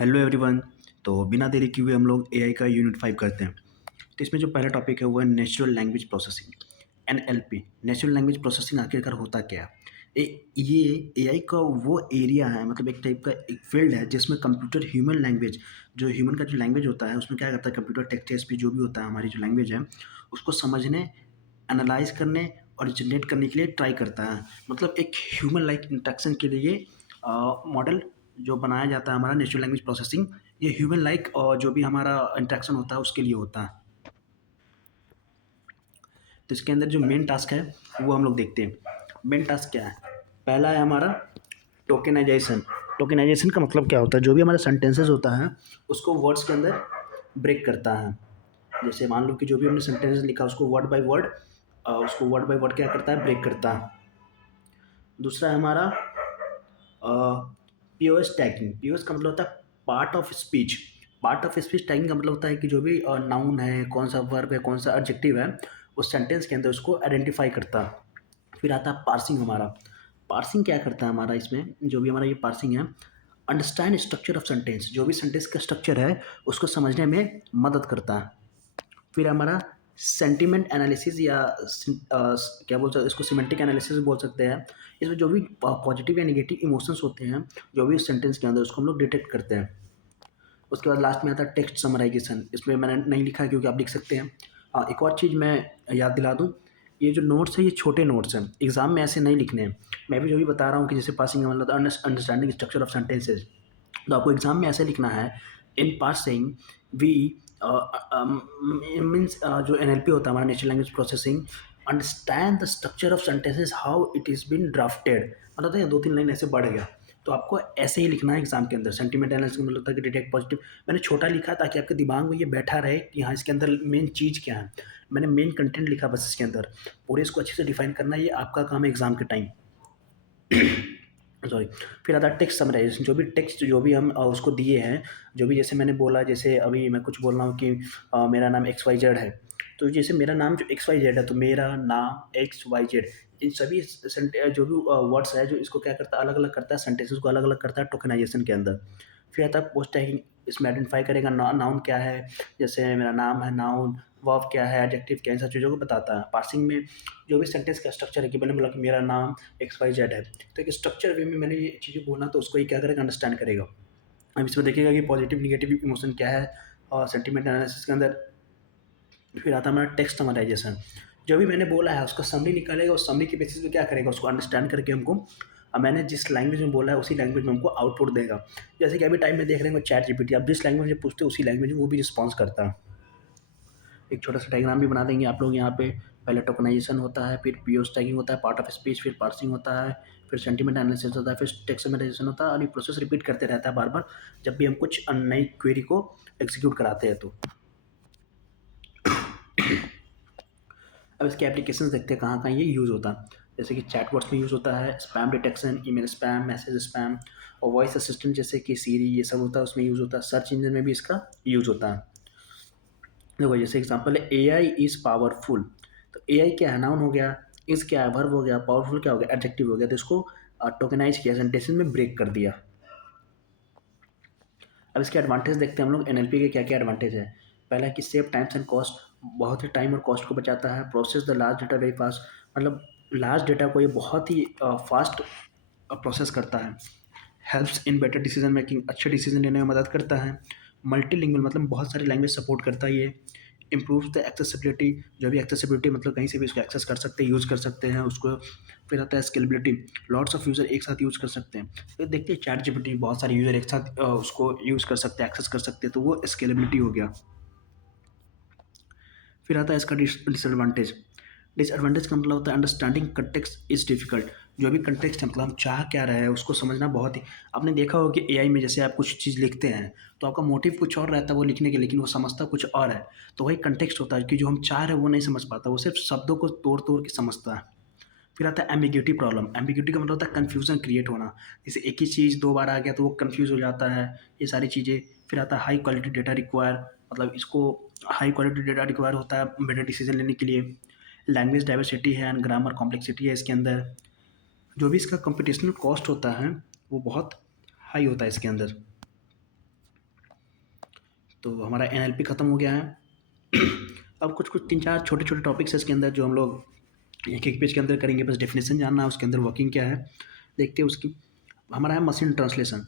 Hello everyone. तो बिना देरी किए हुए हम लोग एआई का यूनिट 5 करते हैं। तो इसमें जो पहला टॉपिक है वो है natural language processing, NLP. Natural language processing आखिरकार होता क्या है? ये एआई का वो एरिया है, मतलब एक टाइप का एक फील्ड है जिसमें कंप्यूटर ह्यूमन लैंग्वेज, जो ह्यूमन का जो लैंग्वेज होता है उसमें क्या करता है, कंप्यूटर टेक्स्ट स्पीच जो भी होता है हमारी जो लैंग्वेज है उसको समझने, एनालाइज करने और जनरेट करने के लिए ट्राई करता है। मतलब एक ह्यूमन लाइक इंटरेक्शन के लिए मॉडल जो बनाया जाता है हमारा नेचुरल लैंग्वेज प्रोसेसिंग, ये ह्यूमन लाइक जो भी हमारा इंटरेक्शन होता है उसके लिए होता है। तो इसके अंदर जो मेन टास्क है वो हम लोग देखते हैं। मेन टास्क क्या है? पहला है हमारा टोकेनाइजेशन। टोकेनाइजेशन का मतलब क्या होता है? जो भी हमारा सेंटेंसेस होता है उसको वर्ड्स के अंदर ब्रेक करता है। जैसे मान लो कि जो भी हमने सेंटेंसेस लिखा उसको वर्ड बाय वर्ड, उसको वर्ड बाय वर्ड क्या करता है, ब्रेक करता है। दूसरा है हमारा पीओएस टैगिंग। पीओएस का मतलब होता है part of speech. Part of speech tagging का मतलब होता है कि जो भी नाउन है, कौन सा वर्ब है, कौन सा एडजेक्टिव है, उस सेंटेंस के अंदर उसको आइडेंटिफाई करता है। फिर आता है पार्सिंग हमारा। पार्सिंग क्या करता है हमारा, इसमें जो भी हमारा ये पार्सिंग है, अंडरस्टैंड स्ट्रक्चर ऑफ सेंटेंस। जो भी सेंटेंस का स्ट्रक्चर है उसको समझने में मदद करता है। फिर हमारा सेंटिमेंट एनालिसिस या क्या बोल सकते इसको, सिमेंटिक एनालिसिस बोल सकते हैं। इसमें जो भी पॉजिटिव या नेगेटिव इमोशंस होते हैं जो भी सेंटेंस के अंदर, उसको हम लोग डिटेक्ट करते हैं। उसके बाद लास्ट में आता है टेक्स्ट समराइजेशन। इसमें मैंने नहीं लिखा है क्योंकि आप लिख सकते हैं। एक और चीज़ मैं याद दिला दूँ, ये जो नोट्स है ये छोटे नोट्स हैं, एग्जाम में ऐसे नहीं लिखने हैं। मैं भी जो भी बता रहा हूँ कि जैसे पासिंग का मतलब अंडरस्टैंडिंग स्ट्रक्चर ऑफ सेंटेंसेज, तो आपको एग्जाम में ऐसे लिखना है, इन पासिंग वी मीन्स जो एनएलपी होता है हमारा natural language processing, understand the structure of sentences how it is been drafted. मतलब है 2-3 लाइन ऐसे बढ़ गया, तो आपको ऐसे ही लिखना है एग्जाम के अंदर। सेंटीमेंट एनालिसिस का मतलब होता है कि डिटेक्ट पॉजिटिव। मैंने छोटा लिखा ताकि आपके दिमाग में ये बैठा रहे कि हाँ इसके अंदर मेन चीज़ क्या है। मैंने मेन कंटेंट लिखा बस इसके अंदर, पूरे इसको अच्छे से डिफाइन करना ये आपका काम है एग्जाम के टाइम। सॉरी। फिर आता है टेक्स्ट समराइजेशन। जो भी टेक्स्ट जो भी हम उसको दिए हैं, जो भी जैसे मैंने बोला, जैसे अभी मैं कुछ बोल रहा हूँ कि मेरा नाम एक्स वाई जेड है, तो जैसे मेरा नाम जो एक्स वाई जेड है, तो मेरा नाम एक्स वाई जेड, इन सभी जो भी वर्ड्स है जो इसको क्या करता है, अलग अलग करता है, सेंटेंसेस को अलग अलग करता है टोकनाइजेशन के अंदर। फिर आता है पोस्ट टैगिंग। इसमें आइडेंटिफाई करेगा नाउन क्या है, जैसे मेरा नाम है नाउन, वर्ब क्या है, एडजेक्टिव क्या है, इन सब चीज़ों को बताता है। पासिंग में जो भी सेंटेंस का स्ट्रक्चर है कि मैंने बोला कि मेरा नाम एक्स वाई जेड है, तो एक स्ट्रक्चर वे में मैंने ये चीज़ें बोला तो उसको ये क्या करेगा, अंडरस्टैंड करेगा। अब इसमें देखिएगा कि पॉजिटिव निगेटिव इमोशन क्या है और सेंटिमेंट एनालिसिस के अंदर। फिर आता है हमारा टेक्स्ट समराइजेशन। जो भी मैंने बोला है उसका समरी निकालेगा, उस समरी के बेसिस पे क्या करेगा, उसको अंडरस्टैंड करके हमको, अब मैंने जिस लैंग्वेज में बोला है उसी लैंग्वेज में हमको आउटपुट देगा। जैसे कि अभी टाइम में देख रहे हैं चैट जीपीटी, आप जिस लैंग्वेज में पूछते हो उसी लैंग्वेज में वो भी रिस्पॉन्स करता है। एक छोटा सा डायग्राम भी बना देंगे आप लोग यहाँ पे। पहले टोकनाइजेशन होता है, फिर पीओस टैगिंग होता है, पार्ट ऑफ स्पीच, फिर पार्सिंग होता है, फिर सेंटीमेंट एनालिसिस होता है, फिर टेक्स्ट समराइजेशन होता है, और ये प्रोसेस रिपीट करते रहता है बार बार जब भी हम कुछ नई क्वेरी को एग्जीक्यूट कराते हैं। तो अब इसके एप्लीकेशन देखते हैं कहाँ कहाँ ये यूज़ होता है। जैसे कि चैटबॉट्स में यूज़ होता है, spam detection, email spam, message spam, और वॉइस असिस्टेंट जैसे कि सीरी, ये सब होता है उसमें यूज़ होता है। सर्च इंजन में भी इसका यूज़ होता है। देखो जैसे एग्जांपल है, एआई इज़ पावरफुल। तो एआई क्या है, नाउन हो गया, इज़ क्या है, वर्ब हो गया, पावरफुल क्या हो गया, एडजेक्टिव हो गया। तो इसको टोकेनाइज किया, सेंटेंस में ब्रेक कर दिया। अब इसके एडवांटेज देखते हैं हम लोग, एनएलपी के क्या क्या एडवांटेज है। पहला है कि सेव टाइम्स एंड कॉस्ट, बहुत ही टाइम और कॉस्ट को बचाता है। Process the large data very fast, मतलब लार्ज डेटा को ये बहुत ही फास्ट प्रोसेस करता है। Helps in better decision making, अच्छे डिसीजन लेने में मदद करता है। मल्टीलिंगुअल, मतलब बहुत सारी लैंग्वेज सपोर्ट करता है ये। इम्प्रूव द एक्सेसिबिलिटी, जो भी एक्सेसिबिलिटी मतलब कहीं से भी इसको एक्सेस कर सकते हैं, यूज़ कर सकते हैं उसको। फिर आता है स्केलेबिलिटी, लॉट्स ऑफ यूज़र एक साथ यूज़ कर सकते हैं। तो देखते हैं चैट जीपीटी बहुत सारे यूज़र एक साथ उसको यूज़ कर सकते हैं, एक्सेस कर सकते हैं, तो वो स्केलेबिलिटी हो गया। फिर आता है इसका डिसएडवांटेज। डिसएडवांटेज का मतलब होता है अंडरस्टैंडिंग कंटेक्स्ट इज डिफिकल्ट। जो भी कंटेक्स्ट है, मतलब हम चाह क्या रहे हैं उसको समझना बहुत ही, आपने देखा होगा कि एआई में जैसे आप कुछ चीज़ लिखते हैं तो आपका मोटिव कुछ और रहता है वो लिखने के, लेकिन वो समझता कुछ और है। तो वही कंटेक्स्ट होता है कि जो हम चाह रहे हैं वो नहीं समझ पाता, वो सिर्फ शब्दों को तोड़ तोड़ के समझता है। फिर आता है एम्बिग्यूटी प्रॉब्लम। एम्बिग्यूटी का मतलब होता है कन्फ्यूजन क्रिएट होना, जैसे एक ही चीज़ दो बार आ गया तो वो कन्फ्यूज हो जाता है, ये सारी चीज़ें। फिर आता है हाई क्वालिटी डेटा रिक्वायर, मतलब इसको हाई क्वालिटी डेटा रिक्वायर होता है बेटर डिसीजन लेने के लिए। लैंग्वेज डाइवर्सिटी है एंड ग्रामर कॉम्प्लेक्सिटी है इसके अंदर। जो भी इसका कंप्यूटेशनल कॉस्ट होता है वो बहुत हाई होता है इसके अंदर। तो हमारा एनएलपी ख़त्म हो गया है। अब कुछ कुछ 3-4 छोटे-छोटे टॉपिक्स हैं इसके अंदर जो हम लोग एक-एक पेज के अंदर करेंगे। बस डेफिनेशन जानना है, उसके अंदर वर्किंग क्या है, देखते हैं उसकी। हमारा है मशीन ट्रांसलेशन।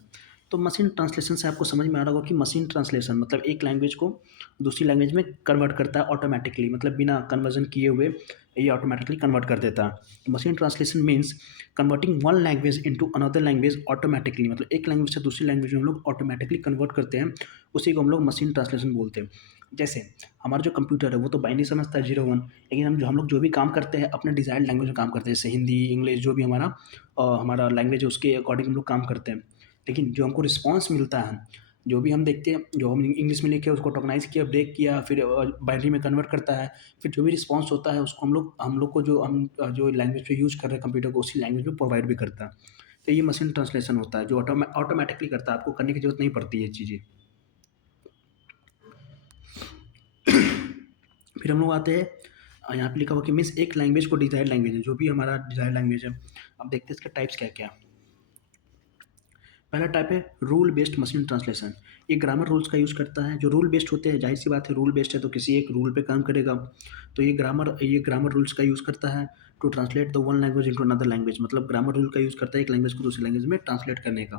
तो मशीन ट्रांसलेशन से आपको समझ में आ रहा होगा कि मशीन ट्रांसलेशन मतलब एक लैंग्वेज को दूसरी लैंग्वेज में कन्वर्ट करता है ऑटोमैटिकली, मतलब बिना कन्वर्जन किए हुए ये ऑटोमैटिकली कन्वर्ट कर देता है। Machine translation means converting one language into another language automatically, मतलब एक लैंग्वेज से दूसरी लैंग्वेज में हम लोग ऑटोमैटिकली कन्वर्ट करते हैं, उसी को हम लोग मशीन ट्रांसलेशन बोलते हैं। जैसे हमारा जो कंप्यूटर है वो तो बाइनरी समझता है 0-1, लेकिन हम लोग जो भी काम करते हैं अपने डिज़ायर्ड लैंग्वेज में काम करते हैं, जैसे हिंदी, इंग्लिश जो भी हमारा लैंग्वेज है उसके अकॉर्डिंग हम लोग काम करते हैं। लेकिन जो हमको रिस्पॉन्स मिलता है, जो भी हम देखते हैं, जो हम इंग्लिश में लिखे उसको टोकनाइज़ किया, ब्रेक किया, फिर बाइनरी में कन्वर्ट करता है, फिर जो भी रिस्पॉन्स होता है उसको हम लोग को जो लैंग्वेज पे यूज़ कर रहे हैं कंप्यूटर को उसी लैंग्वेज में प्रोवाइड भी करता है। तो ये मशीन ट्रांसलेशन होता है जो ऑटोमैटिकली करता है, आपको करने की ज़रूरत नहीं पड़ती ये चीज़ें। फिर हम लोग आते हैं यहाँ पे लिखा हुआ कि मीन्स एक लैंग्वेज को डिज़ायर्ड लैंग्वेज है, जो भी हमारा डिज़ायर्ड लैंग्वेज है। अब देखते हैं इसके टाइप्स क्या-क्या। पहला टाइप है रूल बेस्ड मशीन ट्रांसलेशन। ये ग्रामर रूल्स का यूज़ करता है। जो रूल बेस्ड होते हैं, ज़ाहिर सी बात है रूल बेस्ड है तो किसी एक रूल पे काम करेगा। तो ये ग्रामर रूल्स का यूज़ करता है to translate the one language into another language, मतलब ग्रामर रूल का यूज़ करता है एक लैंग्वेज को दूसरी लैंग्वेज में ट्रांसलेट करने का।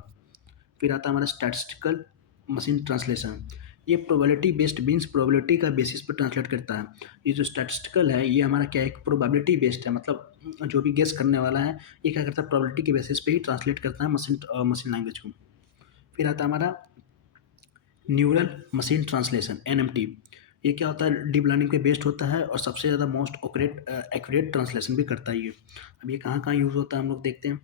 फिर आता है हमारा स्टैटिस्टिकल मशीन ट्रांसलेशन। ये प्रोबेबिलिटी बेस्ड मीन्स प्रोबेबिलिटी का बेसिस पर ट्रांसलेट करता है। ये जो स्टैटिस्टिकल है ये हमारा क्या है, एक प्रोबेबिलिटी बेस्ड है, मतलब जो भी गेस करने वाला है ये क्या करता है, प्रोबेबिलिटी के बेसिस पे ही ट्रांसलेट करता है मशीन लैंग्वेज को। फिर आता है हमारा न्यूरल मशीन ट्रांसलेशन एनएमटी। ये क्या होता है, डीप लर्निंग पे बेस्ड होता है और सबसे ज़्यादा मोस्ट एक्यूरेट ट्रांसलेशन भी करता है ये। अब ये कहाँ कहाँ यूज़ होता है हम लोग देखते हैं।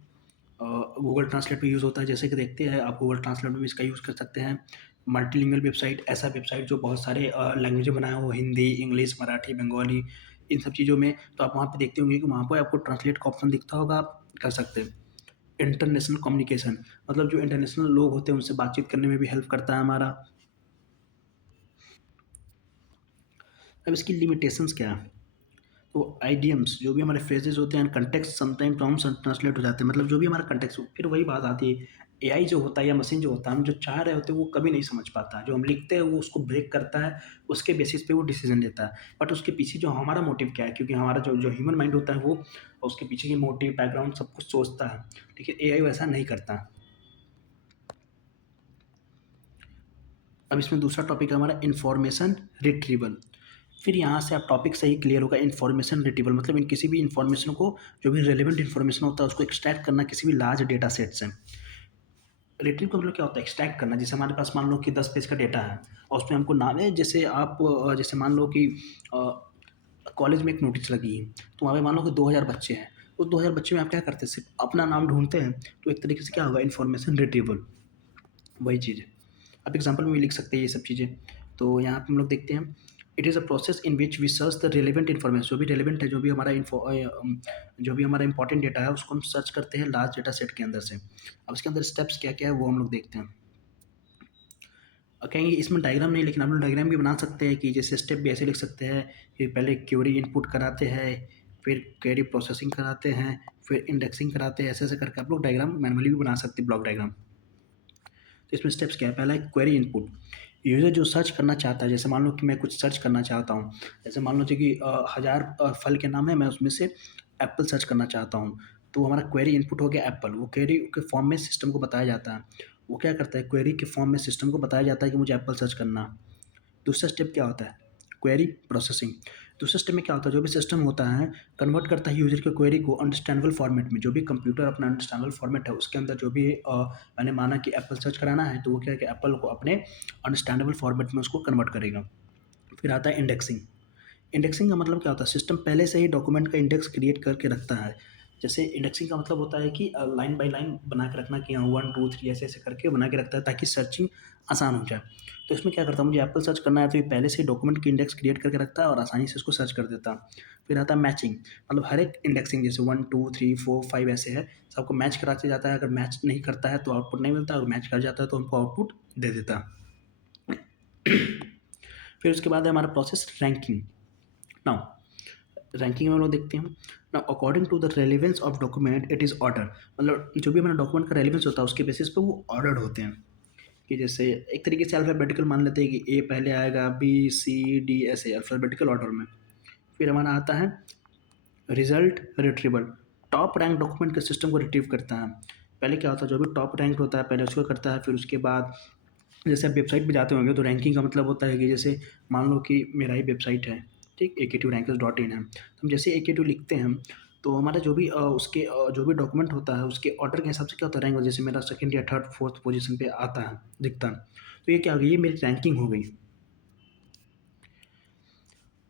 गूगल ट्रांसलेट में यूज़ होता है, जैसे कि देखते हैं आप गूगल ट्रांसलेट में भी इसका यूज़ कर सकते हैं। मल्टीलिंगुअल वेबसाइट, ऐसा वेबसाइट जो बहुत सारे लैंग्वेज में बनाया हो, हिंदी, इंग्लिश, मराठी, बंगाली, इन सब चीज़ों में, तो आप वहाँ पे देखते होंगे कि वहाँ पे आपको ट्रांसलेट का ऑप्शन दिखता होगा, आप कर सकते हैं। इंटरनेशनल कम्युनिकेशन, मतलब जो इंटरनेशनल लोग होते हैं उनसे बातचीत करने में भी हेल्प करता है हमारा। अब इसकी लिमिटेशंस क्या है? तो आइडियम्स जो भी हमारे फ्रेजेस होते हैं, कंटेक्स्ट समटाइम टर्म्स ट्रांसलेट हो जाते हैं, मतलब जो भी हमारा कंटेक्स्ट, फिर वही बात आती है, एआई जो होता है या मशीन जो होता है, हम जो चाह रहे होते हैं वो कभी नहीं समझ पाता। जो हम लिखते हैं वो उसको ब्रेक करता है, उसके बेसिस पे वो डिसीजन लेता है। बट उसके पीछे जो हमारा मोटिव क्या है, क्योंकि हमारा जो जो ह्यूमन माइंड होता है वो उसके पीछे की मोटिव, बैकग्राउंड सब कुछ सोचता है, लेकिन एआई वैसा नहीं करता। अब इसमें दूसरा टॉपिक है हमारा इन्फॉर्मेशन रिट्रीवल। फिर यहाँ से आप टॉपिक सही क्लियर होगा। इन्फॉर्मेशन रिट्रीवल मतलब इन किसी भी इन्फॉर्मेशन को, जो भी रेलेवेंट इन्फॉर्मेशन होता है उसको एक्सट्रैक्ट करना किसी भी लार्ज डेटा सेट से। रिट्रीव का मतलब क्या होता है, एक्सट्रैक्ट करना। जैसे हमारे पास मान लो कि 10 पेज का डेटा है और उसमें हमको नाम है, जैसे जैसे मान लो कि कॉलेज में एक नोटिस लगी है, तो वहाँ पे मान लो कि 2000 बच्चे हैं। उस 2000 बच्चे में आप क्या करते हैं, सिर्फ अपना नाम ढूंढते हैं, तो एक तरीके से क्या होगा, इन्फॉर्मेशन रिट्रीवल, वही चीज़ है। आप एग्जाम्पल में भी लिख सकते हैं ये सब चीज़ें। तो यहाँ पे हम लोग देखते हैं, it is a process in which we search the relevant information. जो भी रिलेवेंट है, जो भी हमारा इंपॉर्टेंट डेटा है उसको हम सर्च करते हैं लार्ज डेटा सेट के अंदर से। अब इसके अंदर स्टेप्स क्या क्या है वो हम लोग देखते हैं। कहेंगे इसमें डायग्राम नहीं, लेकिन आप लोग डायग्राम भी बना सकते हैं कि जैसे स्टेप भी ऐसे लिख सकते हैं कि पहले क्वेरी इनपुट कराते हैं, फिर क्वेरी प्रोसेसिंग कराते हैं, फिर इंडेक्सिंग कराते हैं, ऐसे ऐसे करके आप लोग डायग्राम मैनुअली भी बना सकते हैं, ब्लॉक डायग्राम। तो इसमें स्टेप्स क्या है, पहला है क्वेरी इनपुट। यूज़र जो सर्च करना चाहता है, जैसे मान लो कि मैं कुछ सर्च करना चाहता हूँ, जैसे मान लो कि 1000 फल के नाम है, मैं उसमें से एप्पल सर्च करना चाहता हूँ, तो हमारा क्वेरी इनपुट हो गया एप्पल। वो क्वेरी के फॉर्म में सिस्टम को बताया जाता है, वो क्या करता है, क्वेरी के फॉर्म में सिस्टम को बताया जाता है कि मुझे एप्पल सर्च करना। दूसरा स्टेप क्या होता है, क्वेरी प्रोसेसिंग। दूसरे स्टेप में क्या होता है, जो भी सिस्टम होता है कन्वर्ट करता है यूजर के क्वेरी को अंडरस्टैंडेबल फॉर्मेट में। जो भी कंप्यूटर अपना अंडरस्टैंडेबल फॉर्मेट है उसके अंदर जो भी मैंने माना कि एप्पल सर्च कराना है, तो वो क्या है कि एप्पल को अपने अंडरस्टैंडेबल फॉर्मेट में उसको कन्वर्ट करेगा। फिर आता है इंडेक्सिंग। इंडेक्सिंग का मतलब क्या होता है, सिस्टम पहले से ही डॉक्यूमेंट का इंडेक्स क्रिएट करके रखता है। जैसे इंडेक्सिंग का मतलब होता है कि लाइन बाय लाइन बना के रखना, कि हाँ 1 2 3 ऐसे ऐसे करके बना के रखता है ताकि सर्चिंग आसान हो जाए। तो इसमें क्या करता है, मुझे एप्पल सर्च करना है तो ये पहले से ही डॉक्यूमेंट की इंडेक्स क्रिएट करके रखता है और आसानी से उसको सर्च कर देता है। फिर आता है मैचिंग, मतलब हर एक इंडेक्सिंग जैसे 1 2 3 4 5 ऐसे है, सबको मैच कराते जाता है। अगर मैच नहीं करता है तो आउटपुट नहीं मिलता, अगर मैच कर जाता है तो हमको आउटपुट दे देता है। फिर उसके बाद है हमारा प्रोसेस रैंकिंग। नाउ रैंकिंग में हम लोग देखते हैं ना, according to the relevance of document it is order, मतलब जो भी हमारा डॉक्यूमेंट का रेलिवेंस होता है उसके बेसिस पे वो ऑर्डर्ड होते हैं। कि जैसे एक तरीके से अल्फ़ाबेटिकल मान लेते हैं कि ए पहले आएगा, बी, सी, डी ऐसे अल्फ़ाबेटिकल ऑर्डर में। फिर हमारा आता है result retrieval, top rank document के सिस्टम को रिट्रीव करता है। पहले क्या होता है, जो भी टॉप रैंक होता है पहले उसको करता है, फिर उसके बाद जैसे आप वेबसाइट पे जाते होंगे तो रैंकिंग का मतलब होता है कि जैसे मान लो कि मेरा ही वेबसाइट है, ठीक? AK2rankers.in है। तो हम जैसे AK2 लिखते हैं तो हमारा जो भी जो भी डॉक्यूमेंट होता है उसके ऑर्डर के हिसाब से क्या होता है रैंक, जैसे मेरा सेकंड या थर्ड, फोर्थ पोज़ीशन पे आता है, दिखता है। तो ये क्या हो गई, ये मेरी रैंकिंग हो गई।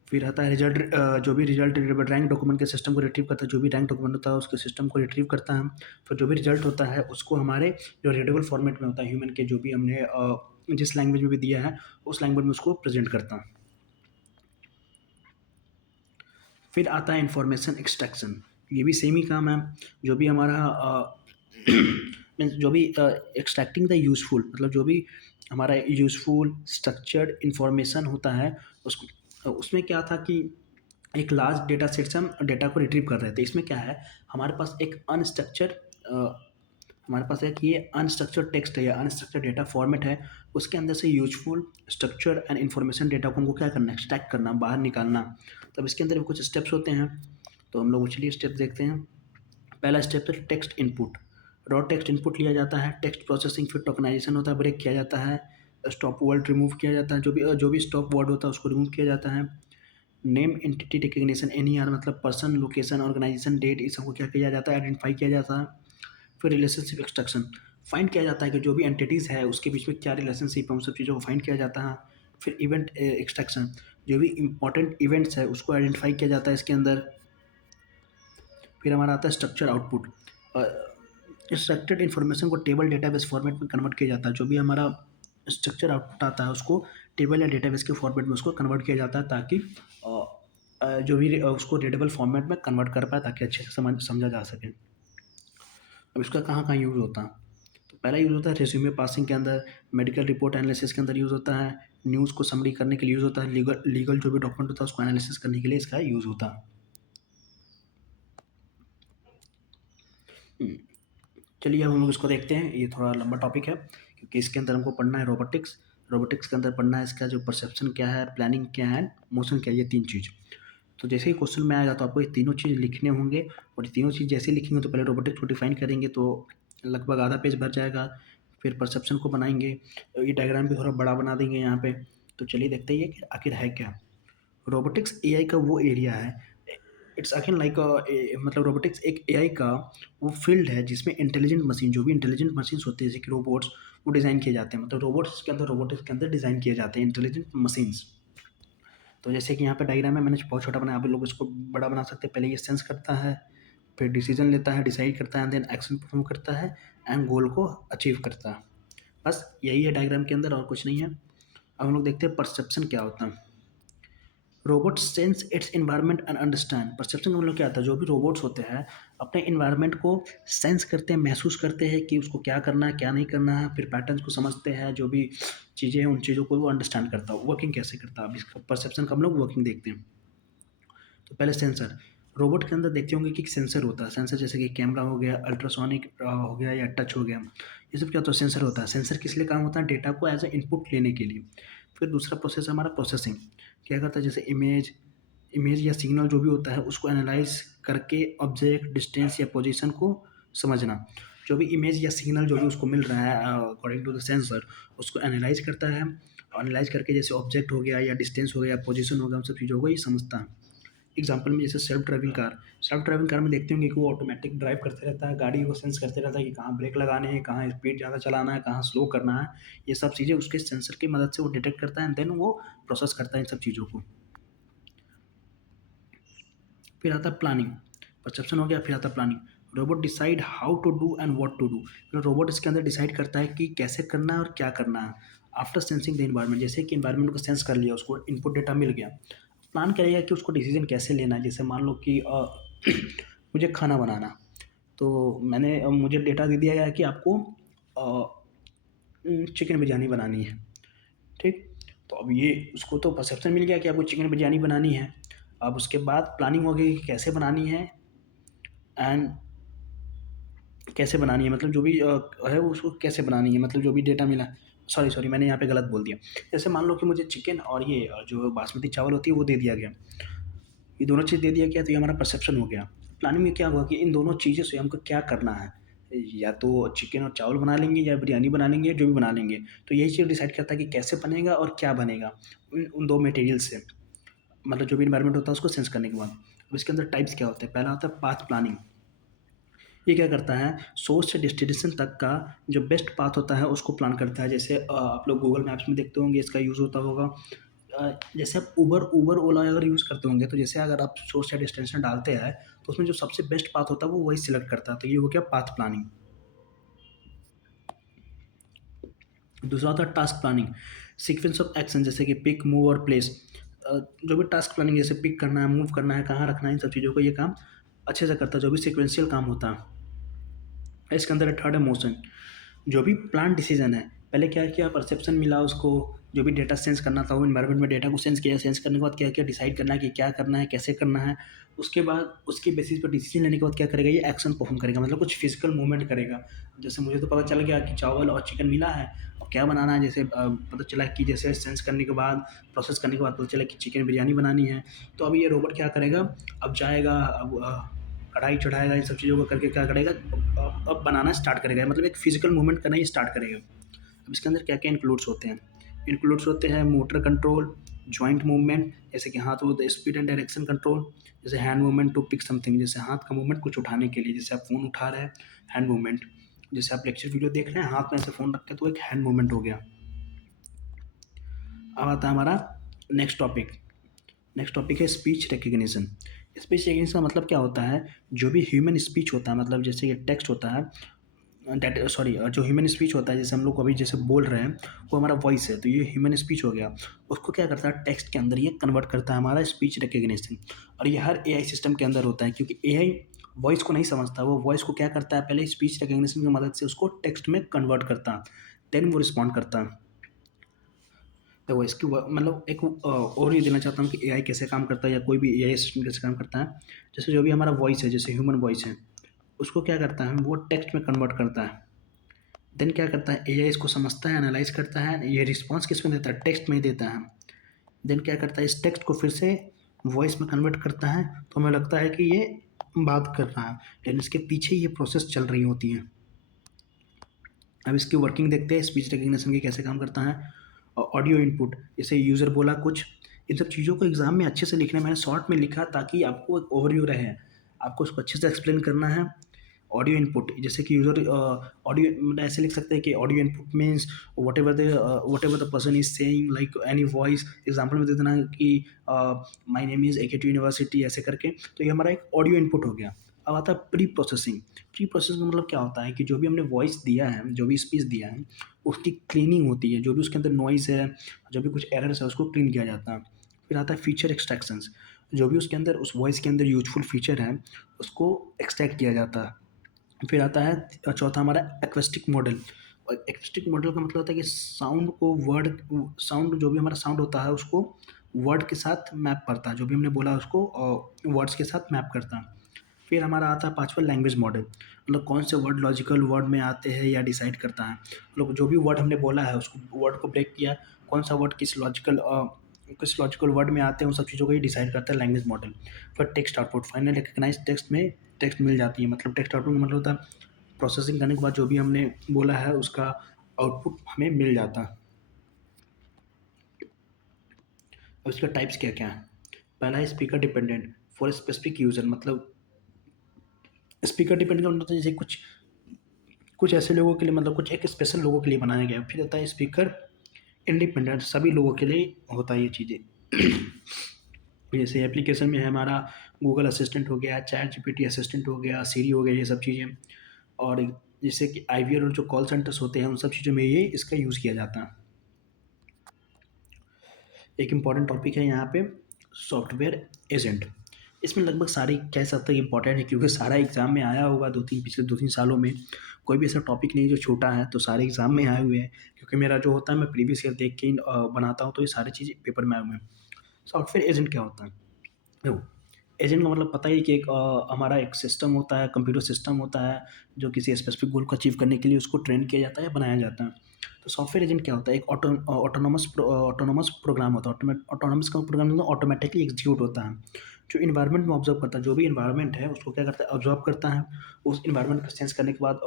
फिर आता है जो भी रिजल्ट रैंक डॉक्यूमेंट के सिस्टम को रिट्रीव करता है, जो भी रैंक डॉक्यूमेंट होता है उसके सिस्टम को रिट्रीव करता है। फिर जो भी रिजल्ट होता है उसको हमारे जो रीडेबल फॉर्मेट में होता है ह्यूमन के, जो भी हमने जिस लैंग्वेज में भी दिया है उस लैंग्वेज में उसको प्रेजेंट करता है। फिर आता है इंफॉर्मेशन एक्सट्रैक्शन, ये भी सेम ही काम है। जो भी हमारा मीन्स जो भी एक्सट्रैक्टिंग द यूज़फुल, मतलब जो भी हमारा यूज़फुल स्ट्रक्चर्ड इंफॉर्मेशन होता है उसको, उसमें क्या था कि एक लार्ज डेटा सेट से हम डेटा को रिट्रीव कर रहे थे। इसमें क्या है, हमारे पास एक अनस्ट्रक्चर्ड हमारे पास एक ये अनस्ट्रक्चर्ड टेक्स्ट है या अनस्ट्रक्चर्ड डेटा फॉर्मेट है, उसके अंदर से useful structure and information data को हमको क्या करना है, एक्सट्रैक्ट करना, बाहर निकालना। तब इसके अंदर भी कुछ स्टेप्स होते हैं, तो हम लोग चलिए स्टेप देखते हैं। पहला स्टेप है text input, raw text input लिया जाता है, टेक्स्ट प्रोसेसिंग, फिर टोकनाइजेशन होता है, ब्रेक किया जाता है, स्टॉप वर्ड रिमूव किया जाता है, जो भी स्टॉप वर्ड होता है उसको रिमूव किया जाता है। नेम एंटिटी रिकग्निशन, NER मतलब पर्सन, लोकेशन, ऑर्गेनाइजेशन, डेट, इस सबको क्या किया जाता है, आइडेंटिफाई किया जाता है। फिर रिलेशनशिप एक्सट्रैक्शन, फाइंड किया जाता है कि जो भी एंटिटीज़ है उसके बीच में क्या रिलेशनशिप है, उन सब चीज़ों को फाइंड किया जाता है। फिर इवेंट एक्सट्रैक्शन, जो भी इंपॉर्टेंट इवेंट्स है उसको आइडेंटिफाई किया जाता है इसके अंदर। फिर हमारा आता है स्ट्रक्चर आउटपुट, स्ट्रक्चर्ड इन्फॉर्मेशन को टेबल डेटाबेस फॉर्मेट में कन्वर्ट किया जाता है। जो भी हमारा स्ट्रक्चर आउटपुट आता है उसको टेबल या डेटाबेस के फॉर्मेट में उसको कन्वर्ट किया जाता है, ताकि जो भी उसको रीडेबल फॉर्मेट में कन्वर्ट कर पाए, ताकि अच्छे से समझा जा सके। अब इसका कहाँ कहाँ यूज़ होता है, तो पहला यूज़ होता है रेज्यूमे पासिंग के अंदर, मेडिकल रिपोर्ट एनालिसिस के अंदर यूज़ होता है, न्यूज़ को समरी करने के लिए यूज़ होता है, लीगल जो भी डॉक्यूमेंट होता है उसको एनालिसिस करने के लिए इसका यूज़ होता है। हम्म, चलिए अब हम लोग इसको देखते हैं। ये थोड़ा लंबा टॉपिक है क्योंकि इसके अंदर हमको पढ़ना है रोबोटिक्स। रोबोटिक्स के अंदर पढ़ना है इसका जो परसेप्शन क्या है, प्लानिंग क्या है, मोशन क्या है, ये तीन चीज़। तो जैसे ही क्वेश्चन में आएगा तो आपको ये तीनों चीज़ लिखने होंगे, और ये तीनों चीज़ जैसे ही लिखेंगे तो पहले रोबोटिक्स को डिफाइन करेंगे तो लगभग आधा पेज भर जाएगा। फिर परसेप्शन को बनाएंगे, ये डायग्राम भी थोड़ा बड़ा बना देंगे यहाँ पे। तो चलिए देखते हैं ये कि आखिर है क्या। रोबोटिक्स एआई का वो एरिया है, इट्स अगेन लाइक मतलब रोबोटिक्स एक एआई का वो फील्ड है जिसमें इंटेलिजेंट मशीन, जो भी इंटेलिजेंट मशीन्स होते हैं जैसे कि रोबोट्स, वो डिज़ाइन किए जाते हैं। मतलब रोबोटिक्स के अंदर डिज़ाइन किए जाते हैं इंटेलिजेंट मशीन्स। तो जैसे कि यहाँ पे डायग्राम है, मैंने बहुत छोटा बनाया, आप लोग इसको बड़ा बना सकते हैं। पहले ये सेंस करता है, फिर डिसीजन लेता है, डिसाइड करता है, देन एक्शन परफॉर्म करता है एंड गोल को अचीव करता है। बस यही है डायग्राम के अंदर, और कुछ नहीं है। अब हम लोग देखते हैं परसेप्शन क्या होता है। Robot sense it's environment and understand, perception का मतलब क्या आता है, जो भी रोबोट्स होते हैं अपने इन्वायरमेंट को सेंस करते हैं, महसूस करते हैं कि उसको क्या करना है क्या नहीं करना है, फिर पैटर्न्स को समझते हैं, जो भी चीज़ें हैं उन चीज़ों को वो अंडरस्टैंड करता है, वर्किंग कैसे करता है। अब इसका परसेप्शन का हम लोग वर्किंग देखते हैं। तो पहले सेंसर, रोबोट के अंदर देखते होंगे कि सेंसर होता है, सेंसर जैसे कि कैमरा हो गया, अल्ट्रासोनिक हो गया या टच हो गया, ये सब क्या होता है, सेंसर होता है। सेंसर किस लिए काम होता है, डेटा को एज ए इनपुट लेने के लिए। फिर दूसरा प्रोसेस है हमारा प्रोसेसिंग, क्या करता है, जैसे इमेज इमेज या सिग्नल जो भी होता है उसको एनालाइज करके ऑब्जेक्ट, डिस्टेंस या पोजीशन को समझना। जो भी इमेज या सिग्नल जो भी उसको मिल रहा है अकॉर्डिंग टू द सेंसर, उसको एनालाइज करता है। एनालाइज करके जैसे ऑब्जेक्ट हो गया या डिस्टेंस हो गया, पोजीशन हो गया, उन सब चीज़ों को ये समझता है। एग्जाम्पल में जैसे सेल्फ ड्राइविंग कार में देखते होंगे कि वो ऑटोमेटिक ड्राइव करते रहता है, गाड़ी को सेंस करते रहता है कि कहाँ ब्रेक लगाने हैं, कहाँ स्पीड ज़्यादा चलाना है, कहाँ स्लो करना है। ये सब चीज़ें उसके सेंसर की मदद से वो डिटेक्ट करता है एंड देन वो प्रोसेस करता है इन सब चीज़ों को। फिर आता है प्लानिंग, परसेप्शन हो गया, फिर आता है planning. Robot decide how to do and what to do, फिर रोबोट इसके अंदर डिसाइड करता है कि कैसे करना है और क्या करना है। आफ्टर सेंसिंग द इन्वायरमेंट, जैसे कि इन्वायरमेंट को सेंस कर लिया, उसको इनपुट डेटा मिल गया, प्लान करेगा कि उसको डिसीजन कैसे लेना है। जैसे मान लो कि मुझे खाना बनाना, तो मुझे डेटा दे दिया गया है कि आपको चिकन बिरयानी बनानी है, ठीक? तो अब ये उसको तो परसेप्शन मिल गया कि आपको चिकन बिरयानी बनानी है। अब उसके बाद प्लानिंग हो गई कि कैसे बनानी है एंड कैसे बनानी है, मतलब जो भी है वो उसको कैसे बनानी है, मतलब जो भी डेटा मिला। सॉरी मैंने यहाँ पे गलत बोल दिया। जैसे मान लो कि मुझे चिकन और ये जो बासमती चावल होती है वो दे दिया गया। ये दोनों चीज़ दे दिया गया तो ये हमारा परसेप्शन हो गया। प्लानिंग में क्या हुआ कि इन दोनों चीज़ों से हमको क्या करना है। या तो चिकन और चावल बना लेंगे या बिरयानी बना लेंगे, जो भी बना लेंगे। तो यही चीज़ डिसाइड करता है कि कैसे बनेगा और क्या बनेगा उन उन 2 मटेरियल से। मतलब जो भी एनवायरनमेंट होता है उसको सेंस करने के बाद। अब इसके अंदर टाइप्स क्या होते हैं? पहला होता है पाथ प्लानिंग। ये क्या करता है, सोर्स से डेस्टिनेशन तक का जो बेस्ट पाथ होता है उसको प्लान करता है। जैसे आप लोग गूगल मैप्स में देखते होंगे, इसका यूज़ होता होगा। जैसे आप उबर ओला अगर यूज़ करते होंगे, तो जैसे अगर आप सोर्स या डेस्टिनेशन डालते हैं तो उसमें जो सबसे बेस्ट पाथ होता है वो वही सिलेक्ट करता है। तो ये हो गया पाथ प्लानिंग। दूसरा होता है task planning. Sequence of action, जैसे कि पिक, मूव और प्लेस। जो भी टास्क प्लानिंग, जैसे पिक करना है, मूव करना है, कहाँ रखना है, इन सब चीज़ों को ये काम अच्छे से करता है, जो भी सिक्वेंशियल काम होता है। इसके अंदर थर्ड है मोशन। जो भी प्लान डिसीजन है, पहले क्या किया, परसेप्शन मिला उसको, जो भी डेटा सेंस करना था वो एनवायरनमेंट में डेटा को सेंस किया। सेंस करने के बाद क्या किया, डिसाइड करना है कि क्या करना है, कैसे करना है। उसके बाद उसके बेसिस पर डिसीजन लेने के बाद क्या करेगा, ये एक्शन परफॉर्म करेगा, मतलब कुछ फिजिकल मूवमेंट करेगा। जैसे मुझे तो पता चल गया कि चावल और चिकन मिला है और क्या बनाना है। जैसे पता चला कि जैसे सेंस करने के बाद, प्रोसेस करने के बाद पता चला कि चिकन बिरयानी बनानी है। तो अब ये रोबोट क्या करेगा, अब जाएगा, अब कढ़ाई चढ़ाएगा, इन सब चीज़ों को करके क्या करेगा, अब बनाना स्टार्ट करेगा, मतलब एक फिजिकल मूवमेंट करना ही स्टार्ट करेगा। अब इसके अंदर क्या क्या इंक्लूड्स होते हैं, इंक्लूड्स होते हैं मोटर कंट्रोल, जॉइंट मूवमेंट, जैसे कि हाथ वो स्पीड एंड डायरेक्शन कंट्रोल। जैसे hand movement to pick something, जैसे हाथ का मूवमेंट कुछ उठाने के लिए, जैसे आप फ़ोन उठा रहे हैं, हैंड मूवमेंट। जैसे आप लेक्चर वीडियो देख रहे हैं, हाथ में ऐसे फ़ोन रख के, तो एक हैंड मूवमेंट हो गया। अब आता है हमारा नेक्स्ट टॉपिक। नेक्स्ट टॉपिक है स्पीच रिकग्निशन। स्पीच रिकग्निशन का मतलब क्या होता है, जो भी ह्यूमन स्पीच होता है, मतलब जैसे ये टेक्स्ट होता है, जो ह्यूमन स्पीच होता है, जैसे हम लोग अभी जैसे बोल रहे हैं, वो हमारा वॉइस है, तो ये ह्यूमन स्पीच हो गया। उसको क्या करता है, टेक्स्ट के अंदर ये कन्वर्ट करता है, हमारा स्पीच रिकग्निशन। और ये हर एआई सिस्टम के अंदर होता है, क्योंकि एआई वॉइस को नहीं समझता। वो वॉइस को क्या करता है, पहले स्पीच रिकग्निशन की मदद से उसको टेक्स्ट में कन्वर्ट करता है, देन वो रिस्पॉन्ड करता है। तो वो इसकी मतलब एक और ये देना चाहता हूँ कि एआई कैसे काम करता है, या कोई भी एआई सिस्टम कैसे काम करता है। जैसे जो भी हमारा वॉइस है, जैसे ह्यूमन वॉइस है, उसको क्या करता है, वो टेक्स्ट में कन्वर्ट करता है। देन क्या करता है, एआई इसको समझता है, एनालाइज करता है, ये रिस्पॉन्स किस में देता है, टेक्स्ट में ही देता है। देन क्या करता है, इस टेक्स्ट को फिर से वॉइस में कन्वर्ट करता है, तो हमें लगता है कि ये बात कर रहा है, लेकिन इसके पीछे ये प्रोसेस चल रही होती है। अब इसकी वर्किंग देखते हैं, स्पीच रिकग्निशन की कैसे काम करता है। ऑडियो इनपुट, जैसे यूज़र बोला कुछ, इन सब चीज़ों को एग्ज़ाम में अच्छे से लिखना है। मैंने शॉर्ट में लिखा ताकि आपको एक ओवरव्यू रहे, आपको उसको अच्छे से एक्सप्लेन करना है। ऑडियो इनपुट, जैसे कि यूज़र ऑडियो, मतलब ऐसे लिख सकते हैं कि audio input means whatever the person is saying, like any voice. Example में दे देना कि माय नेम इज़ एकेटी यूनिवर्सिटी, ऐसे करके। तो ये हमारा एक ऑडियो इनपुट हो गया। अब आता है प्री प्रोसेसिंग। प्री प्रोसेसिंग का मतलब क्या होता है कि जो भी हमने वॉइस दिया है, जो भी स्पीच दिया है, उसकी क्लीनिंग होती है। जो भी उसके अंदर नॉइज़ है, जो भी कुछ एरर्स है, उसको क्लीन किया जाता है। फिर आता है फीचर एक्सट्रैक्शंस। जो भी उसके अंदर, उस वॉइस के अंदर यूज़फुल फीचर है, उसको एक्सट्रैक्ट किया जाता है। फिर आता है चौथा हमारा एक्वेस्टिक मॉडल। और एक्वेस्टिक मॉडल का मतलब होता है कि साउंड, जो भी हमारा साउंड होता है उसको वर्ड के साथ मैप करता है, जो भी हमने बोला उसको वर्ड्स के साथ मैप करता है। फिर हमारा आता है पाँचवा लैंग्वेज मॉडल, मतलब कौन से वर्ड लॉजिकल वर्ड में आते हैं या डिसाइड करता है। मतलब जो भी वर्ड हमने बोला है, उसको वर्ड को ब्रेक किया, कौन सा वर्ड किस लॉजिकल वर्ड में आते हैं, उन सब चीज़ों को ही डिसाइड करता है लैंग्वेज मॉडल। फिर text output, final recognize text में टेक्स्ट मिल जाती है। मतलब टेक्स्ट आउटपुट का मतलब होता है प्रोसेसिंग करने के बाद जो भी हमने बोला है उसका आउटपुट हमें मिल जाता है। अब इसके टाइप्स क्या क्या हैं। पहला है speaker dependent, for specific user. मतलब स्पीकर डिपेंडेंट का मतलब होता है जैसे कुछ कुछ ऐसे लोगों के लिए, मतलब कुछ एक स्पेशल लोगों के लिए बनाया गया है। फिर आता है स्पीकर इंडिपेंडेंट, सभी लोगों के लिए होता है ये चीज़ें। जैसे एप्लीकेशन में है हमारा गूगल असिस्टेंट हो गया, चैट जीपीटी असिस्टेंट हो गया, सीरी हो गया, ये सब चीज़ें। और जैसे कि आईवीआर और जो कॉल सेंटर्स होते हैं, उन सब चीज़ों में ये इसका यूज़ किया जाता है। एक इम्पॉर्टेंट टॉपिक है यहाँ पे, सॉफ्टवेयर एजेंट। इसमें लगभग सारे कह सकते हैं इंपॉर्टेंट है, क्योंकि सारा एग्जाम में आया होगा पिछले 2-3 सालों में। कोई भी ऐसा टॉपिक नहीं जो छोटा है, तो सारे एग्जाम में आए हुए हैं। क्योंकि मेरा जो होता है, मैं प्रीवियस ईयर देख के बनाता हूँ, तो ये सारी चीज़ें पेपर में आए हुए हैं। सॉफ्टवेयर एजेंट क्या होता है, देखो, एजेंट का मतलब पता ही है कि एक हमारा एक सिस्टम होता है, कंप्यूटर सिस्टम होता है, जो किसी स्पेसिफिक गोल को अचीव करने के लिए उसको ट्रेन किया जाता है या बनाया जाता है। तो सॉफ्टवेयर एजेंट क्या होता है? एक ऑटोनोमस प्रोग्राम होता है। ऑटोनोमस का प्रोग्राम मतलब ऑटोमेटिकली एग्जीक्यूट होता है, जो इन्वायरमेंट में ऑब्जर्व करता है। जो भी इन्वायरमेंट है उसको क्या करता है? ऑब्जर्व करता है। उस इन्वायरमेंट को सेंस करने के बाद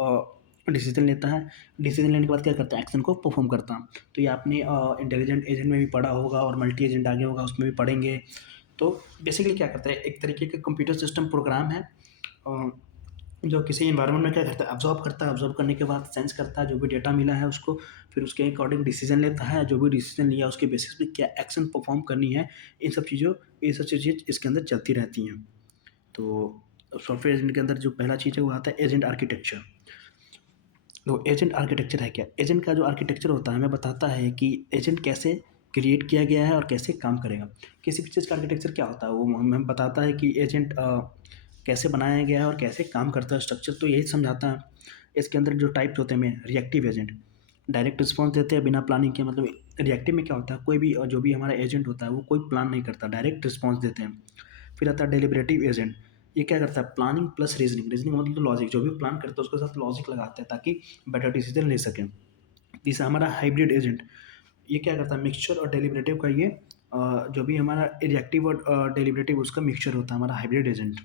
डिसीजन लेता है। डिसीजन लेने के बाद क्या करता है? एक्शन को परफॉर्म करता है। तो ये आपने इंटेलिजेंट एजेंट में भी पढ़ा होगा और मल्टी एजेंट आगे होगा उसमें भी पढ़ेंगे। तो बेसिकली क्या करता है? एक तरीके का कंप्यूटर सिस्टम प्रोग्राम है, अ, जो किसी एनवायरनमेंट में क्या करता है? ऑब्जर्व करता है। ऑब्जर्व करने के बाद सेंस करता है जो भी डेटा मिला है उसको, फिर उसके अकॉर्डिंग डिसीजन लेता है। जो भी डिसीजन लिया उसके बेसिस पे क्या एक्शन परफॉर्म करनी है, ये सब चीज़ें इसके अंदर चलती रहती हैं। तो सॉफ्टवेयर एजेंट के अंदर जो पहला चीज़ है वो आता है एजेंट आर्किटेक्चर। तो एजेंट आर्किटेक्चर है क्या? एजेंट का जो आर्किटेक्चर होता है हमें बताता है कि एजेंट कैसे क्रिएट किया गया है और कैसे काम करेगा। किसी भी चीज़ का आर्किटेक्चर क्या होता है वो हमें बताता है कि एजेंट कैसे बनाया गया है और कैसे काम करता है। स्ट्रक्चर तो यही समझाता है। इसके अंदर जो टाइप्स होते हैं में रिएक्टिव एजेंट डायरेक्ट रिस्पॉन्स देते हैं बिना प्लानिंग के। मतलब रिएक्टिव में क्या होता है? कोई भी जो भी हमारा एजेंट होता है वो कोई प्लान नहीं करता, डायरेक्ट रिस्पॉन्स देते हैं। फिर आता है डेलिबरेटिव एजेंट। ये क्या करता है? Planning plus reasoning. रीजनिंग मतलब तो लॉजिक, जो भी प्लान करता है उसके साथ लॉजिक लगाते हैं ताकि बेटर डिसीजन ले सकें। तीसरा हमारा हाइब्रिड एजेंट। ये क्या करता है? मिक्सचर और डेलिबरेटिव का ये जो भी हमारा रिएक्टिव और डेलिबरेटिव उसका मिक्सचर होता है हमारा हाइब्रिड एजेंट।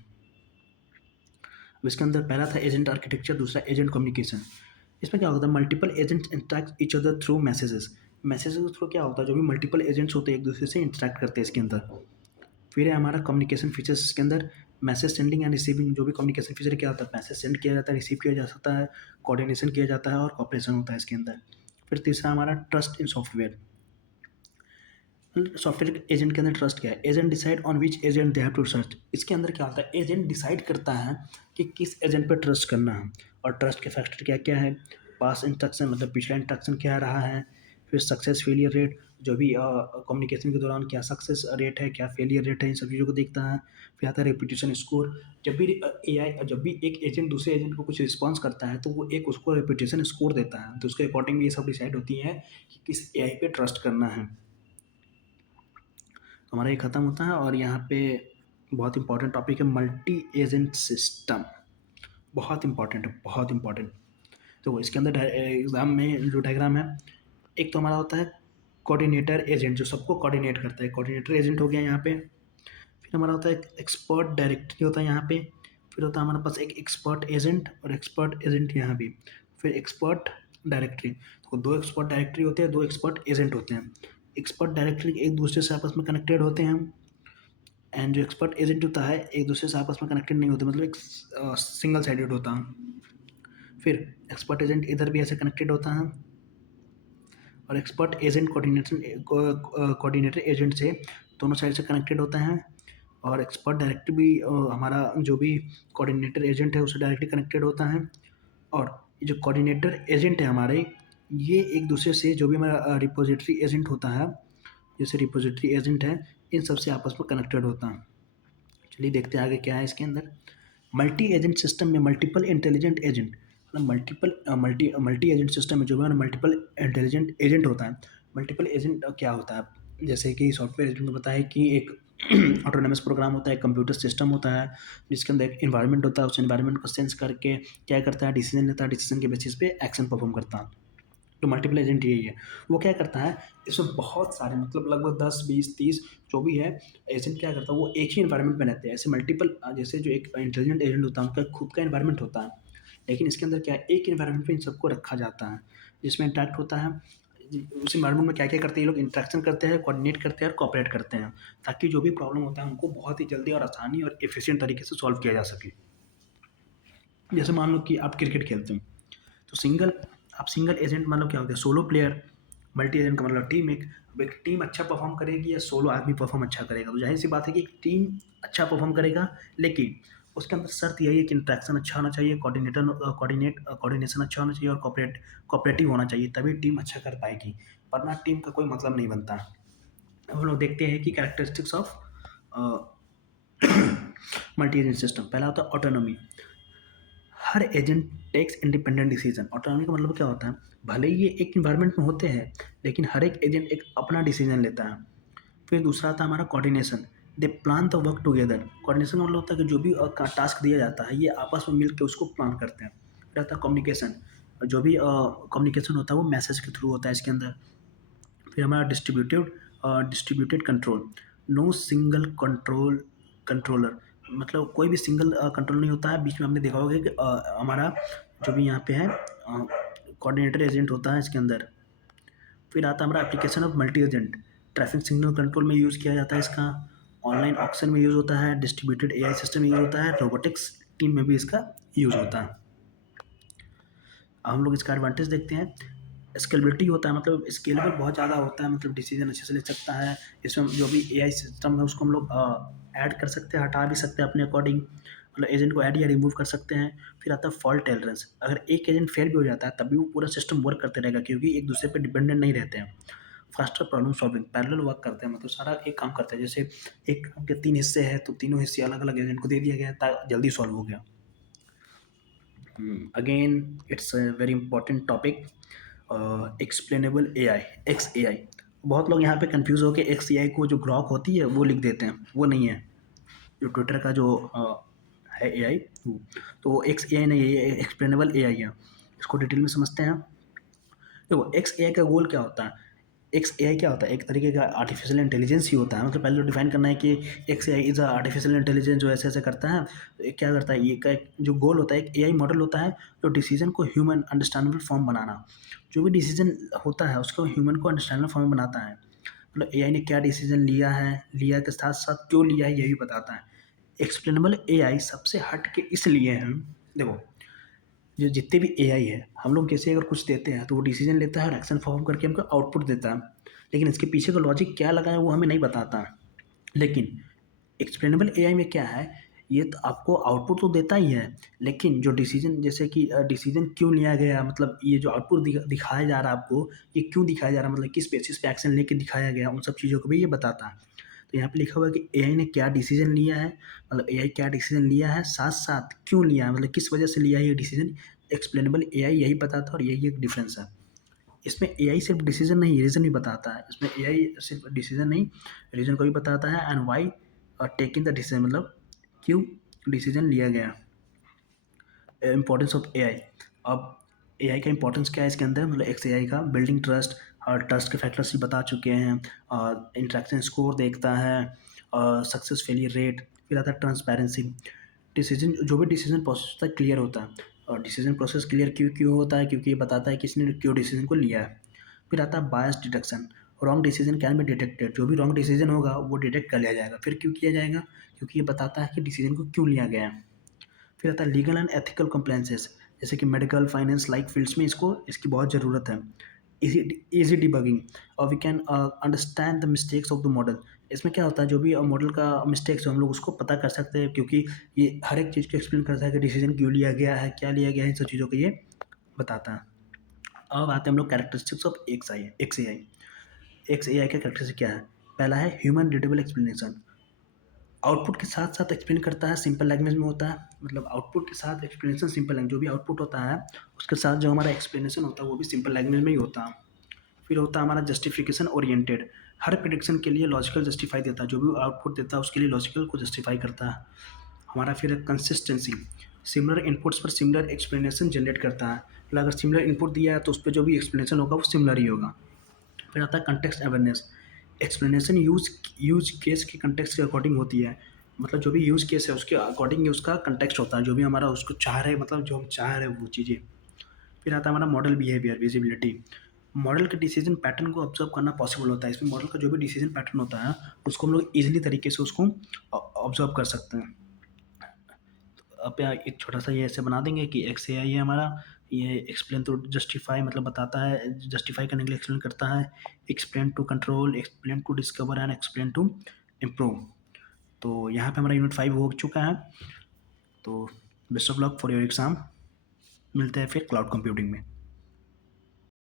इसके अंदर पहला था एजेंट आर्किटेक्चर, दूसरा एजेंट कम्युनिकेशन। इसमें क्या होता है? Multiple agents interact each other through messages. Messages के थ्रू क्या होता है? जो भी मल्टीपल एजेंट्स होते हैं एक दूसरे से इंटरेक्ट करते हैं इसके अंदर। फिर है हमारा कम्युनिकेशन फीचर्स। इसके अंदर मैसेज सेंडिंग एंड रिसीविंग। जो भी कम्युनिकेशन फीचर क्या होता है? मैसेज सेंड किया जाता है, रिसीव किया जा सकता है, कोऑर्डिनेशन किया जाता है और कॉपरेशन होता है इसके अंदर। फिर तीसरा हमारा trust in software. Software agent के अंदर ट्रस्ट क्या है? Agent decide on which agent they have to search. इसके अंदर क्या होता है? एजेंट डिसाइड करता है कि किस एजेंट पर ट्रस्ट करना है। और ट्रस्ट के फैक्टर क्या क्या है? पास इंस्ट्रक्शन मतलब पिछला इंस्ट्रक्शन क्या रहा है। फिर सक्सेस फेलियर रेट, जो भी कम्युनिकेशन के दौरान क्या सक्सेस रेट है, क्या फेलियर रेट है, इन सब चीज़ों को देखता है। फिर आता है रेपुटेशन स्कोर। जब भी एक एजेंट दूसरे एजेंट को कुछ रिस्पॉन्स करता है तो वो एक उसको रेपुटेशन स्कोर देता है, तो उसके अकॉर्डिंग ये सब डिसाइड होती है कि किस एआई पे ट्रस्ट करना है। तो हमारा ये ख़त्म होता है और यहाँ पे बहुत इंपॉर्टेंट टॉपिक है मल्टी एजेंट सिस्टम। बहुत इंपॉर्टेंट है, बहुत इंपॉर्टेंट। तो इसके अंदर एग्ज़ाम में जो डायग्राम है, एक तो हमारा होता है कोऑर्डिनेटर एजेंट जो सबको कोऑर्डिनेट करता है, कोऑर्डिनेटर एजेंट हो गया यहाँ पे। फिर हमारा होता है एक्सपर्ट डायरेक्टरी होता है यहाँ पे। फिर होता है हमारे पास एक एक्सपर्ट एजेंट और एक्सपर्ट एजेंट यहाँ भी। फिर एक्सपर्ट डायरेक्टरी। तो दो एक्सपर्ट डायरेक्टरी होते हैं, दो एक्सपर्ट एजेंट होते हैं। एक्सपर्ट डायरेक्टरी एक दूसरे से आपस में कनेक्टेड होते हैं एंड जो एक्सपर्ट एजेंट होता है एक दूसरे से आपस में कनेक्टेड नहीं होते, मतलब एक सिंगल साइडेड होता है। फिर एक्सपर्ट एजेंट इधर भी ऐसे कनेक्टेड होता है और एक्सपर्ट एजेंट कोऑर्डिनेटर एजेंट से दोनों साइड से कनेक्टेड होता है। और एक्सपर्ट डायरेक्टली भी हमारा जो भी कोऑर्डिनेटर एजेंट है उससे डायरेक्टली कनेक्टेड होता है। और ये जो कोऑर्डिनेटर एजेंट है हमारे, ये एक दूसरे से जो भी हमारा रिपोजिटरी एजेंट होता है, जैसे रिपोजिटरी एजेंट है, इन सब से आपस में कनेक्टेड होता है। चलिए देखते हैं आगे क्या है इसके अंदर। मल्टी एजेंट सिस्टम में मल्टीपल इंटेलिजेंट एजेंट, मतलब मल्टी मल्टी एजेंट सिस्टम में जो है मल्टीपल इंटेलिजेंट एजेंट होता है। मल्टीपल एजेंट क्या होता है? जैसे कि सॉफ्टवेयर एजेंट में बताया कि एक ऑटोनोमस प्रोग्राम होता है, कंप्यूटर सिस्टम होता है जिसके अंदर एक इन्वायरमेंट होता है। उस इन्वायरमेंट को सेंस करके क्या करता है? डिसीजन लेता है, डिसीजन के बेसिस पे एक्शन परफॉर्म करता है। तो मल्टीपल एजेंट यही है। वो क्या करता है? इसमें बहुत सारे मतलब लगभग 10 20 30 जो भी है एजेंट क्या करता है, वो एक ही इन्वायरमेंट में रहते हैं। ऐसे मल्टीपल जैसे जो एक इंटेलिजेंट एजेंट होता है उनका खुद का इन्वायरमेंट होता है, लेकिन इसके अंदर क्या है? एक इन्वायरमेंट में इन सबको रखा जाता है जिसमें इंटरेक्ट होता है। उस इन्वायरमेंट में क्या क्या करते हैं ये लोग? इंटरेक्शन करते हैं, कोऑर्डिनेट करते हैं और कॉपरेट करते हैं, ताकि जो भी प्रॉब्लम होता है उनको बहुत ही जल्दी और आसानी और एफिशिएंट तरीके से सॉल्व किया जा सके। जैसे मान लो कि आप क्रिकेट खेलते हो, तो सिंगल एजेंट मतलब क्या होता है? Solo player. मल्टी एजेंट का मतलब टीम। अब एक टीम अच्छा परफॉर्म करेगी या सोलो आदमी परफॉर्म अच्छा करेगा? तो जाहिर सी बात है कि एक टीम अच्छा परफॉर्म करेगा, लेकिन उसके अंदर शर्त यही है कि इंटरेक्शन अच्छा होना चाहिए, कोऑर्डिनेशन अच्छा होना चाहिए और कोऑपरेटिव होना चाहिए, तभी टीम अच्छा कर पाएगी, वरना टीम का कोई मतलब नहीं बनता। अब हम लोग देखते हैं कि characteristics of multi agent system. पहला होता है ऑटोनॉमी। हर agent takes independent decision. Autonomy का मतलब क्या होता है? भले ही ये एक इन्वायरमेंट में होते हैं लेकिन हर एक एजेंट एक अपना डिसीजन लेता है। फिर दूसरा आता है हमारा coordination. They plan the work together. Coordination का मतलब होता है कि जो भी टास्क दिया जाता है ये आपस में मिल के उसको प्लान करते हैं। फिर आता है कम्युनिकेशन, जो भी कम्युनिकेशन होता है वो मैसेज के थ्रू होता है इसके अंदर। फिर हमारा distributed control, no single controller, मतलब कोई भी सिंगल कंट्रोल नहीं होता है। बीच में हमने देखा होगा कि हमारा जो भी यहाँ पे है कोऑर्डिनेटर एजेंट होता है इसके अंदर। फिर आता है हमारा application of multi agent, traffic signal control में यूज़ किया जाता है इसका, ऑनलाइन ऑक्शन में यूज़ होता है, डिस्ट्रीब्यूटेड एआई सिस्टम में यूज़ होता है, रोबोटिक्स टीम में भी इसका यूज़ होता है। अब हम लोग इसका एडवांटेज देखते हैं। स्केलेबिलिटी होता है, मतलब स्केलेबल बहुत ज़्यादा होता है, मतलब डिसीजन अच्छे से ले सकता है। इसमें जो भी एआई सिस्टम है उसको हम लोग ऐड कर सकते हैं, हटा भी सकते हैं अपने अकॉर्डिंग, मतलब एजेंट को ऐड या रिमूव कर सकते हैं। फिर आता है फॉल्ट टॉलरेंस, अगर एक एजेंट फेल भी हो जाता है तब भी वो पूरा सिस्टम वर्क करते रहेगा, क्योंकि एक दूसरे पर डिपेंडेंट नहीं रहते हैं। Faster problem solving, parallel work करते हैं, मतलब सारा एक काम करते हैं। जैसे एक काम के 3 हिस्से हैं तो तीनों हिस्से अलग अलग एजेंट को दे दिया गया ताकि जल्दी सॉल्व हो गया। Again it's a very important topic, explainable AI, x AI. बहुत लोग यहाँ पे कंफ्यूज हो के एक्स एआई को जो ग्रॉक होती है वो लिख देते हैं, वो नहीं है। जो ट्विटर का जो है एआई, तो वो एक्स एआई नहीं है, ये एक्सप्लेनेबल एआई है। इसको डिटेल में समझते हैं। देखो एक्स एआई का गोल क्या होता है। एक्स एआई क्या होता है, एक तरीके का आर्टिफिशियल इंटेलिजेंस ही होता है। मतलब पहले तो डिफाइन करना है कि x AI is artificial intelligence जो ऐसे ऐसे करता है। तो ये क्या करता है, ये का एक जो गोल होता है, एक एआई मॉडल होता है जो डिसीजन को ह्यूमन अंडरस्टैंडेबल फॉर्म बनाना। जो भी डिसीजन होता है उसको ह्यूमन को अंडरस्टैंडेबल फॉर्म में बनाता है। मतलब एआई ने क्या डिसीजन लिया है, लिया के साथ साथ क्यों लिया है, ये भी बताता है। एक्सप्लेनेबल एआई सबसे हट के इसलिए है, देखो जो जितने भी एआई है, हम लोग कैसे अगर कुछ देते हैं तो वो डिसीजन लेता है और एक्शन फॉर्म करके हमको आउटपुट देता है, लेकिन इसके पीछे का लॉजिक क्या लगा है वो हमें नहीं बताता। लेकिन एक्सप्लेनेबल एआई में क्या है, ये तो आपको आउटपुट तो देता ही है, लेकिन जो डिसीजन, जैसे कि डिसीजन क्यों लिया गया, मतलब ये जो आउटपुट दिखाया जा रहा है आपको, ये क्यों दिखाया जा रहा है, मतलब किस बेसिस पे एक्शन लेके दिखाया गया, उन सब चीज़ों को भी ये बताता है। तो यहाँ पे लिखा हुआ है कि एआई ने क्या डिसीजन लिया है, मतलब एआई क्या डिसीजन लिया है, साथ साथ क्यों लिया है, मतलब किस वजह से लिया है ये डिसीजन। एक्सप्लेनेबल एआई यही बताता है और यही एक डिफरेंस है। इसमें एआई सिर्फ डिसीजन नहीं, रीज़न भी बताता है। इसमें एआई सिर्फ डिसीजन नहीं, रीज़न को भी बताता है, and why taking the decision, मतलब क्यों डिसीजन लिया गया। इंपॉर्टेंस ऑफ एआई, अब एआई का इंपॉर्टेंस क्या है इसके अंदर, मतलब एक्स एआई का बिल्डिंग ट्रस्ट, और ट्रस्ट के फैक्टर्स ही बता चुके हैं। इंट्रैक्शन स्कोर देखता है, सक्सेस फेलियर रेट, फिर आता है ट्रांसपेरेंसी, डिसीजन, जो भी डिसीजन प्रोसेस होता है क्लियर होता है। और डिसीजन प्रोसेस क्लियर क्यों क्यों होता है, क्योंकि ये बताता है किसने क्यों डिसीजन को लिया है। फिर आता है bias detection, wrong decision can be detected, जो भी रॉन्ग डिसीजन होगा वो डिटेक्ट कर लिया जाएगा। फिर क्यों किया जाएगा, क्योंकि ये बताता है कि डिसीजन को क्यों लिया गया है। फिर आता है लीगल एंड एथिकल कंप्लायंसेस, जैसे कि मेडिकल, फाइनेंस लाइक फील्ड्स में इसकी बहुत ज़रूरत है। इजी डिबगिंग, और we can understand the mistakes of the model. इसमें क्या होता है, जो भी मॉडल का मिस्टेक्स है हम लोग उसको पता कर सकते हैं, क्योंकि ये हर एक चीज़ को एक्सप्लेन करता है कि डिसीजन क्यों लिया गया है, क्या लिया गया है, इन सब चीज़ों को ये बताता है। अब आते हैं हम लोग characteristics of X A I. X A I का कैरेक्टरिस्टिक क्या है। पहला है ह्यूमन रीडेबल एक्सप्लेनेशन, आउटपुट के साथ साथ एक्सप्लेन करता है, सिंपल लैंग्वेज में होता है, मतलब आउटपुट के साथ एक्सप्लेनेशन सिंपल लैंग्वेज, जो भी आउटपुट होता है उसके साथ जो हमारा एक्सप्लेनेशन होता है वो भी सिंपल लैंग्वेज में ही होता है। फिर होता है हमारा जस्टिफिकेशन ओरिएंटेड, हर प्रिडिक्शन के लिए लॉजिकल जस्टिफाई देता है, जो भी आउटपुट देता है उसके लिए लॉजिकल को जस्टिफाई करता है। हमारा फिर कंसिस्टेंसी, सिमिलर इनपुट्स पर सिमिलर एक्सप्लेनेशन जनरेट करता है, मतलब अगर सिमिलर इनपुट दिया है तो उस पर जो भी एक्सप्लेनेशन होगा वो सिमिलर ही होगा। फिर आता है context awareness, explanation use case के कंटेक्स्ट के अकॉर्डिंग होती है, मतलब जो भी यूज केस है उसके अकॉर्डिंग उसका कंटेक्स्ट होता है, जो भी हमारा उसको चाह रहे, मतलब जो हम चाह रहे हैं वो चीज़ें। फिर आता है हमारा मॉडल बिहेवियर विजिबिलिटी, मॉडल के डिसीजन पैटर्न को ऑब्जर्व करना पॉसिबल होता है। इसमें मॉडल का जो भी डिसीजन पैटर्न होता है उसको हम लोग ईजिली तरीके से उसको ऑब्जर्व कर सकते हैं। अब यहाँ एक छोटा सा ये ऐसे बना देंगे कि एक्स ए आई है हमारा, ये एक्सप्लेन टू जस्टिफाई, मतलब बताता है, जस्टिफाई करने के लिए एक्सप्लेन करता है, explain to control, explain to discover and explain to improve. तो यहाँ पे हमारा यूनिट 5 हो चुका है। तो best of luck for your exam, मिलते हैं फिर क्लाउड कंप्यूटिंग में।